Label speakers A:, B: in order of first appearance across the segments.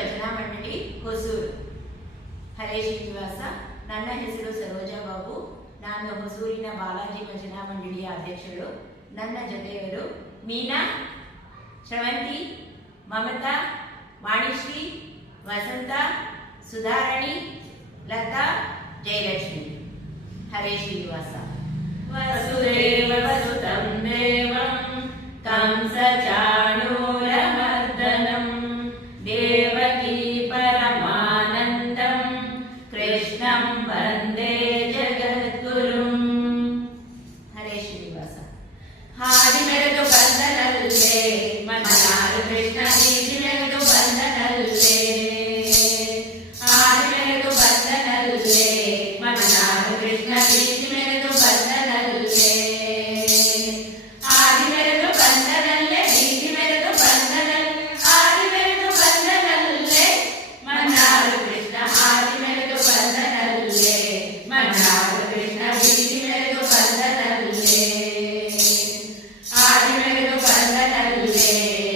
A: ಭಜನಾ ಮಂಡಳಿ ಹೊಸೂರು ಹರೇ ಶ್ರೀನಿವಾಸ ನನ್ನ ಹೆಸರು ಸರೋಜಾ ಬಾಬು ನಾನು ಹೊಸೂರಿನ ಬಾಲಾಜಿ ಭಜನಾ ಮಂಡಳಿಯ ಅಧ್ಯಕ್ಷರು ನನ್ನ ಜೊತೆಯವರು ಮೀನಾ ಶ್ರವಂತಿ ಮಮತಾ ವಾಣಿಶ್ರೀ ವಸಂತ ಸುಧಾರಣಿ ಲತಾ ಜಯಲಕ್ಷ್ಮಿ ಹರೇ ಶ್ರೀನಿವಾಸ ವಸುದೇವ ವಸುತಂ ದೇವಂ ಕಂಸ ಚ Amen.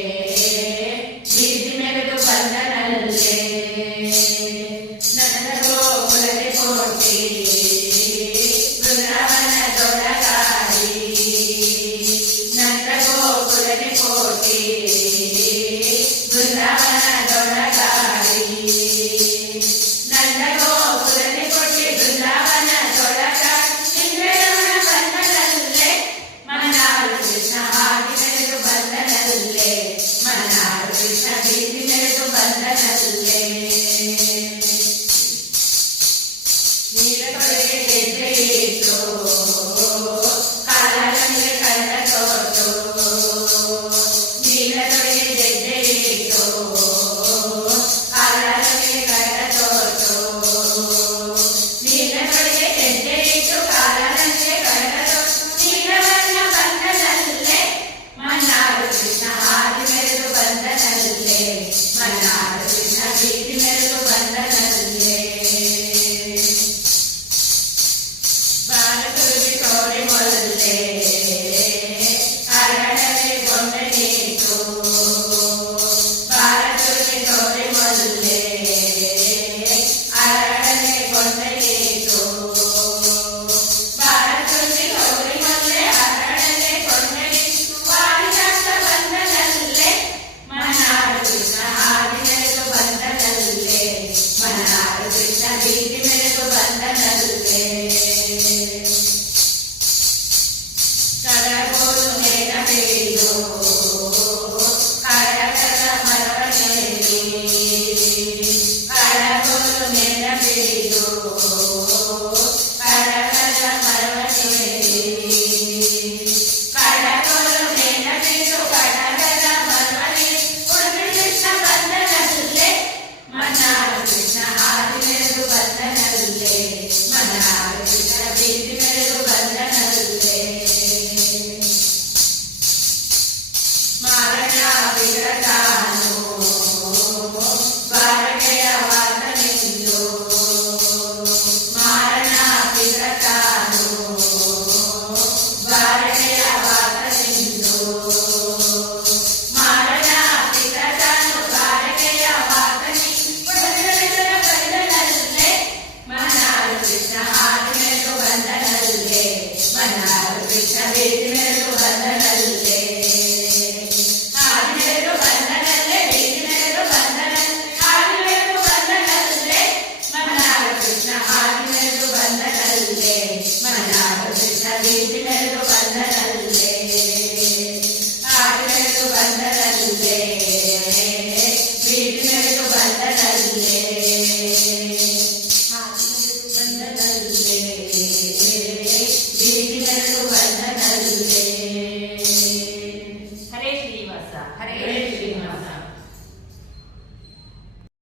A: created